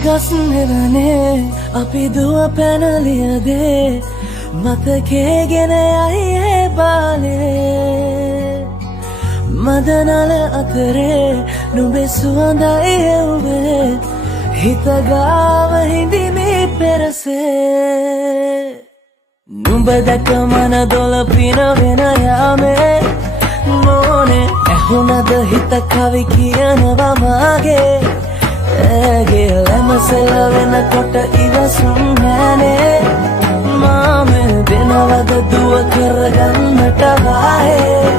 ගස්නෙරනේ අපි දුව පැනලියදේ මතකේ ගෙන යයි ඒ බාලේ මදනල අතරේ නුඹේ සුවඳයි එව්වේ හිත ගාව හිඳිමි පෙරසේ නුඹ දැක මන දොළ පිනවෙන යාමේ මොනේ ඇහුණද හිත කවි කියනවා මාගේ ඇගේ ලැමසෙල වෙනකොට ඉවසුම් නෑනේ මාමේ දෙනවද දුව කරගන්නට වායේ